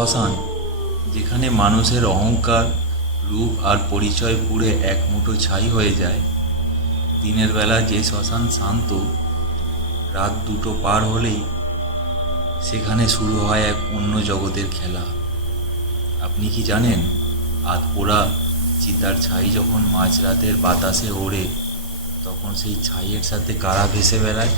শ্মশান, যেখানে মানুষের অহংকার, রূপ আর পরিচয় পুড়ে এক মুঠো ছাই হয়ে যায়। দিনের বেলা যে শ্মশান শান্ত, রাত 2টো পার হলেই সেখানে শুরু হয় এক অন্য জগতের খেলা। আপনি কি জানেন, আধপোড়া চিতার ছাই যখন মাঝরাতের বাতাসে ওড়ে, তখন সেই ছাইয়ের সাথে কারা ভেসে বেড়ায়?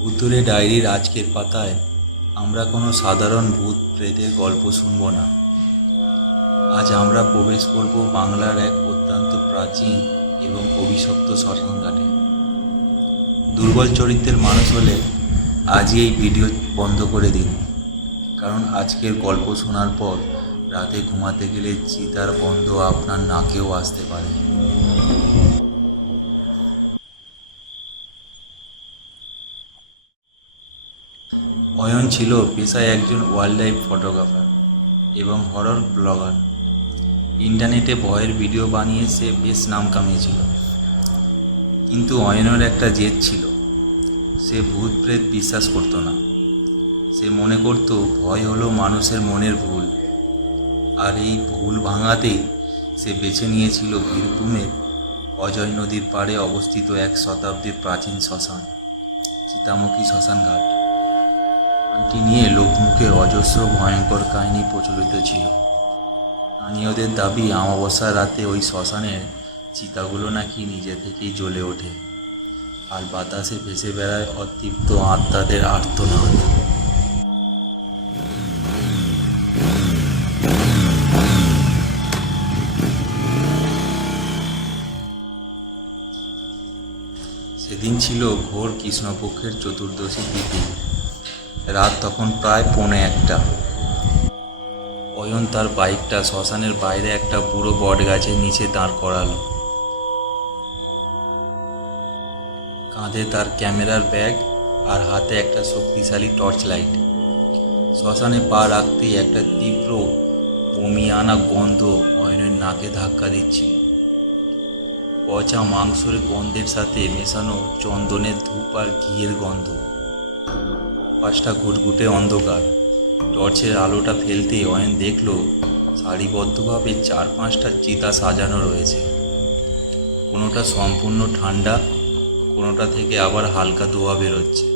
ভূতুড়ে ডায়েরির আজকের পাতায় আমরা কোনো সাধারণ ভূত প্রেতের গল্প শুনব না। আজ আমরা প্রবেশ করব বাংলার এক অত্যন্ত প্রাচীন এবং অভিশপ্ত শ্মশানঘাটে। দুর্বল চরিত্রের মানুষ হলে আজই এই ভিডিও বন্ধ করে দিন, কারণ আজকের গল্প শোনার পর রাতে ঘুমাতে গেলে চিতার গন্ধ আপনার নাকেও আসতে পারে। অয়ন ছিল পেশায় একজন ওয়াইল্ড লাইফ ফটোগ্রাফার এবং হরর ব্লগার। ইন্টারনেটে ভয়ের ভিডিও বানিয়ে সে বেশ নাম কামিয়েছিল। কিন্তু অয়নের একটা জেদ ছিল, সে ভূত প্রেত বিশ্বাস করত না। সে মনে করত ভয় হলো মানুষের মনের ভুল, আর এই ভুল ভাঙাতেই সে বেছে নিয়েছিল বীরভূমের অজয় নদীর পাড়ে অবস্থিত এক শতাব্দীর প্রাচীন শ্মশান, চিতামুখী শ্মশানঘাট। স্থানটি নিয়ে লোকমুখের অজস্র ভয়ঙ্কর কাহিনী প্রচলিত ছিল। স্থানীয়দের দাবি, অমাবস্যার রাতে ওই শ্মশানের চিতাগুলো নাকি নিজে থেকেই জ্বলে ওঠে, আর বাতাসে ভেসে বেড়ায় অতৃপ্ত আত্মাদের আর্তনাদ। সেদিন ছিল ঘোর কৃষ্ণপক্ষের চতুর্দশী তিথি। রাত তখন প্রায় 1:45। অয়ন তার বাইকটা শ্মশানের বাইরে একটা বুড়ো বট গাছের নিচে দাঁড় করালো। কাঁধে তার ক্যামেরার ব্যাগ আর হাতে একটা শক্তিশালী টর্চ লাইট। শ্মশানে পা রাখতেই একটা তীব্র বমি আনা গন্ধ অয়নের নাকে ধাক্কা দিচ্ছিল। পচা মাংসের গন্ধের সাথে মেশানো চন্দনের ধূপ আর ঘিয়ের গন্ধ। পাশটা ঘুটঘুটে অন্ধকার। টর্চের আলোটা ফেলতে অয়ন দেখল সারিবদ্ধভাবে 4-5টা চিতা সাজানো রয়েছে। কোনোটা সম্পূর্ণ ঠান্ডা, কোনোটা থেকে আবার হালকা ধোঁয়া বেরোচ্ছে।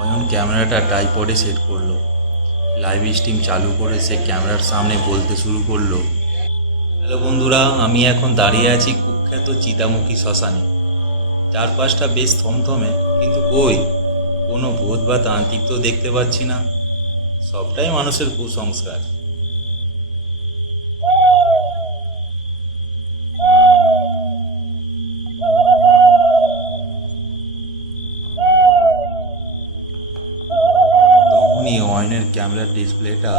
অয়ন ক্যামেরাটা ট্রাইপডে সেট করলো। লাইভ স্ট্রিম চালু করে সে ক্যামেরার সামনে বলতে শুরু করলো, হ্যালো বন্ধুরা, আমি এখন দাঁড়িয়ে আছি কুখ্যাত চিতামুখী শ্মশানে। চারপাশটা বেশ থমথমে, কিন্তু কই কোনো ভূত বা তান্ত্রিক তো দেখতে পাচ্ছি না। সবটাই মানুষের কুসংস্কার। তখনই অয়নের ক্যামেরার ডিসপ্লেটা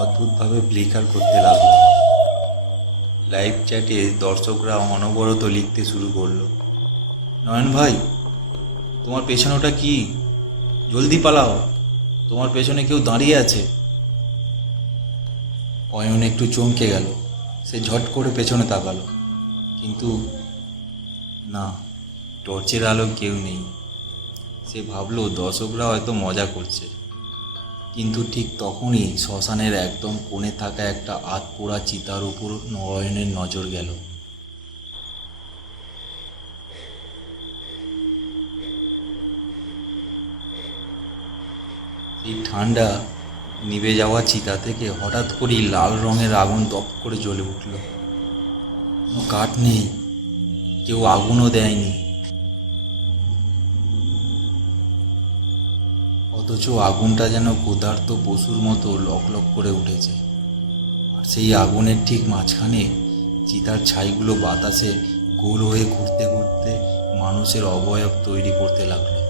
অদ্ভুতভাবে ব্লিকার করতে লাগলো। লাইভ চ্যাটে দর্শকরা অনবরত লিখতে শুরু করলো, নয়ন ভাই, তোমার পেছনে ওটা কি? জলদি পালাও, তোমার পেছনে কেউ দাঁড়িয়ে আছে। অয়ন একটু চমকে গেল। সে ঝট করে পেছনে তাকালো, কিন্তু না, টর্চের আলো কেউ নেই। সে ভাবলো দর্শকরা হয়তো মজা করছে। কিন্তু ঠিক তখনই শ্মশানের একদম কোণে থাকা একটা আধপোড়া চিতার উপর অয়নের নজর গেল। এই ঠান্ডা নিভে যাওয়া চিতা থেকে হঠাৎ করেই লাল রঙের আগুন দপ করে জ্বলে উঠল। কোনো কাঠ নেই, কেউ আগুনও দেয়নি, অথচ আগুনটা যেন ক্ষুধার্ত পশুর মতো লকলক করে উঠেছে। আর সেই আগুনের ঠিক মাঝখানে চিতার ছাইগুলো বাতাসে গোল হয়ে ঘুরতে ঘুরতে মানুষের অবয়ব তৈরি করতে লাগলো।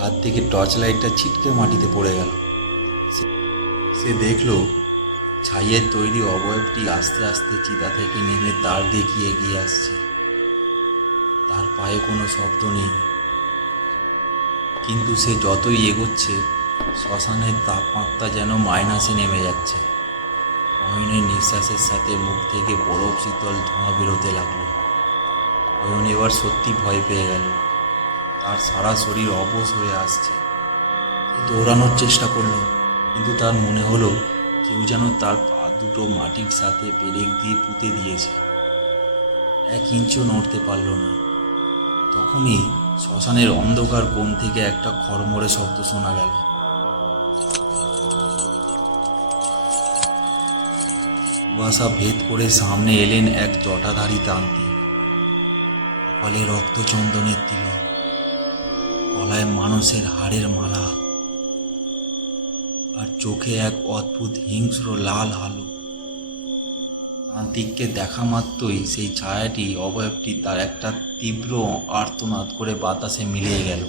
হাত থেকে টর্চ লাইটটা ছিটকে মাটিতে পড়ে গেল। সে দেখল ছাইয়ের তৈরি অবয়বটি আস্তে আস্তে চিতা থেকে নেমে তার দিকে এগিয়ে আসছে। তার পায়ে কোনো শব্দ নেই, কিন্তু সে যতই এগোচ্ছে শ্মশানের তাপমাত্রা যেন মাইনাসে নেমে যাচ্ছে। অয়নের নিঃশ্বাসের সাথে মুখ থেকে বরফ শীতল ধোঁয়া বেরোতে লাগলো। অয়ন এবার সত্যি ভয় পেয়ে গেল। তার সারা শরীর অবশ হয়ে আসছে। সে দৌড়ানোর চেষ্টা করলো, কিন্তু তার মনে হলো কেউ যেন তার পা দুটো মাটির সাথে পেরেক দিয়ে পুঁতে দিয়েছে। 1 ইঞ্চও নড়তে পারল না। তখনই শ্মশানের অন্ধকার কোণ থেকে একটা খড়মড়ে শব্দ শোনা গেল। কুয়াশা ভেদ করে সামনে এলেন এক জটাধারী তান্ত্রিক। কপালে রক্তচন্দনের তিলক, গলায় মানুষের হাড়ের মালা, আর চোখে এক অদ্ভুত হিংস্র লাল আলো। তান্ত্রিককে দেখা মাত্রই সেই ছায়াটি, অবয়বটি তার একটা তীব্র আর্তনাদ করে বাতাসে মিলিয়ে গেল।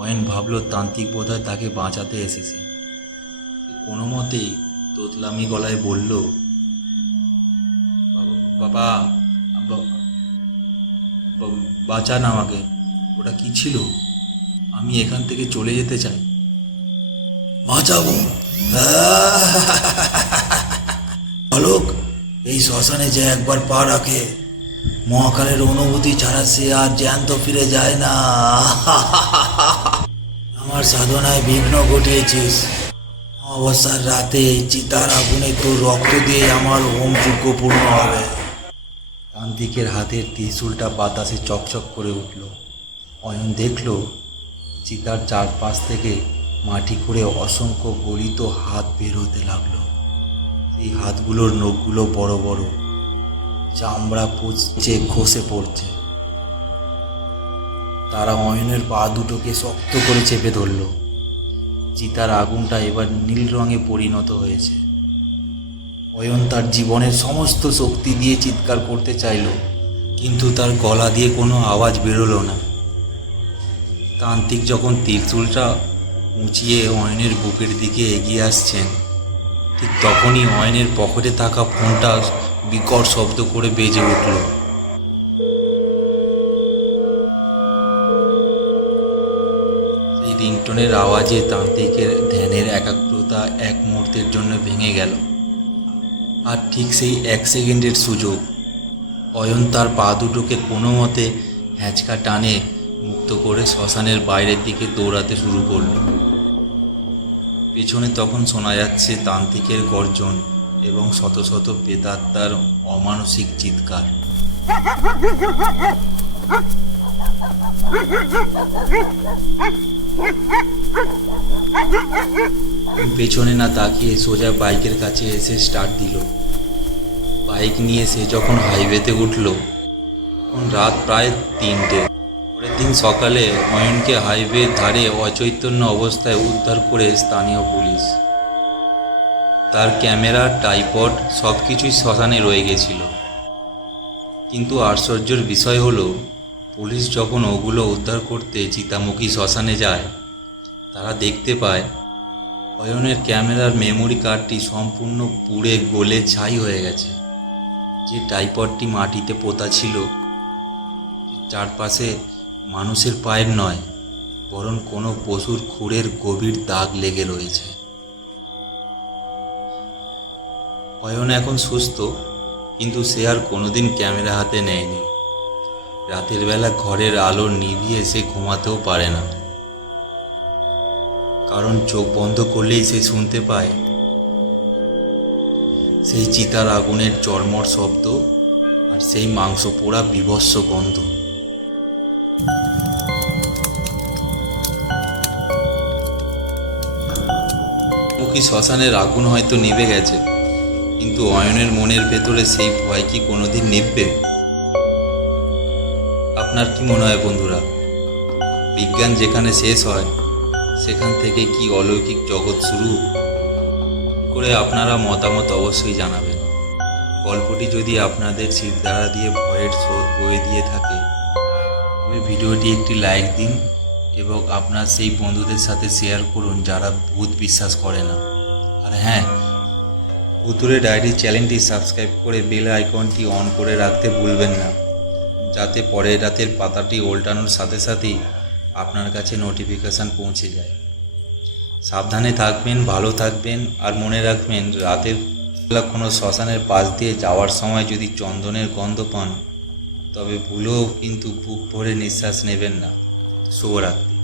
অয়ন ভাবল তান্ত্রিক বোধহয় তাকে বাঁচাতে এসেছে। কোনো মতেই তোতলামি গলায় বলল, বাবা, বাঁচান আমাকে। ওটা কি ছিল? আমি এখান থেকে চলে যেতে চাই। বাঁচাবো? বালক, এই শ্মশানে যে একবার পা রাখে, মহাকালের অনুভূতি ছাড়া সে আর জ্যান্ত ফিরে যায় না। আমার সাধনায় বিঘ্ন ঘটিয়েছিস। অবস্থার রাতে চিতার আগুনে তোর রক্ত দিয়ে আমার হোম যজ্ঞ পূর্ণ হবে। তান্ত্রিকের হাতের ত্রিশূলটা বাতাসে চকচক করে উঠল। অয়ন দেখল চিতার চারপাশ থেকে মাটি করে অসংখ্য গলিত হাত বেরোতে লাগলো। এই হাতগুলোর নখগুলো বড় বড়, চামড়া পুচকে খসে পড়ছে। তারা অয়নের পা দুটোকে শক্ত করে চেপে ধরল। চিতার আগুনটা এবার নীল রঙে পরিণত হয়েছে। অয়ন তার জীবনের সমস্ত শক্তি দিয়ে চিৎকার করতে চাইল, কিন্তু তার গলা দিয়ে কোনো আওয়াজ বেরোলো না। তান্ত্রিক যখন ত্রিশূলটা উঁচিয়ে অয়নের বুকের দিকে এগিয়ে আসছেন, ঠিক তখনই অয়নের পকেটে থাকা ফোনটা বিকট শব্দ করে বেজে উঠল। সেই রিংটোনের আওয়াজে তান্ত্রিকের ধ্যানের একাগ্রতা এক মুহূর্তের জন্য ভেঙে গেল। আর ঠিক সেই 1 সেকেন্ডের সুযোগ, অয়ন তার পা দুটোকে কোনো মতে হ্যাঁচকা টানে মুক্ত করে শ্মশানের বাইরের দিকে দৌড়াতে শুরু করল। পেছনে তখন শোনা যাচ্ছে তান্ত্রিকের গর্জন এবং শত শত প্রেতাত্মার অমানসিক চিৎকার। পেছনে না তাকিয়ে সোজা বাইকের কাছে এসে স্টার্ট দিল। বাইক নিয়ে সে যখন হাইওয়েতে উঠল, তখন রাত প্রায় 3টে। পরের দিন সকালে অয়নকে হাইওয়ের ধারে অচৈতন্য অবস্থায় উদ্ধার করে স্থানীয় পুলিশ। তার ক্যামেরা, ট্রাইপড সব কিছুই শ্মশানে রয়ে গেছিল। কিন্তু আশ্চর্যের বিষয় হলো, পুলিশ যখন ওগুলো উদ্ধার করতে চিতামুখী শ্মশানে যায়, তারা দেখতে পায় অয়নের ক্যামেরার মেমোরি কার্ডটি সম্পূর্ণ পুড়ে গলে ছাই হয়ে গেছে। যে ট্রাইপডটি মাটিতে পোতা ছিল, চারপাশে মানুষের পায়ের নয়, বরং কোনো পশুর খুরের গভীর দাগ লেগে রয়েছে। অয়ন এখন সুস্থ, কিন্তু সে আর কোনোদিন ক্যামেরা হাতে নেয়নি। রাতের বেলা ঘরের আলো নিভিয়ে সে ঘুমাতেও পারে না, কারণ চোখ বন্ধ করলেই সে শুনতে পায় সেই চিতার আগুনের চরমর শব্দ আর সেই মাংস পোড়া বীভৎস গন্ধ। মুখী শ্মশানের আগুন হয়তো নিভে গেছে, কিন্তু অয়নের মনের ভেতরে সেই ভয় কি কোনোদিন নিভবে? আপনার কি মনে হয় বন্ধুরা, বিজ্ঞান যেখানে শেষ হয়, সেখান থেকে কি অলৌকিক জগৎ শুরু? করে আপনারা মতামত অবশ্যই জানাবেন। গল্পটি যদি আপনাদের শিরদাঁড়া দিয়ে ভয়ের স্রোত বয়ে দিয়ে থাকে, তবে ভিডিওটি একটি লাইক দিন এবং আপনার সেই বন্ধুদের সাথে শেয়ার করুন যারা ভূত বিশ্বাস করে না। আর হ্যাঁ, ভুতুড়ে ডায়েরি চ্যানেলটি সাবস্ক্রাইব করে বেল আইকনটি অন করে রাখতে ভুলবেন না, যাতে পরের রাতের পাতাটি উল্টানোর সাথে সাথেই আপনার কাছে নোটিফিকেশান পৌঁছে যায়। সাবধানে থাকবেন, ভালো থাকবেন, আর মনে রাখবেন রাতের বেলা কোনো শ্মশানের পাশ দিয়ে যাওয়ার সময় যদি চন্দনের গন্ধ পান তবে ভুলেও কিন্তু বুক ভরে নিঃশ্বাস নেবেন না। শুভরাত্রি।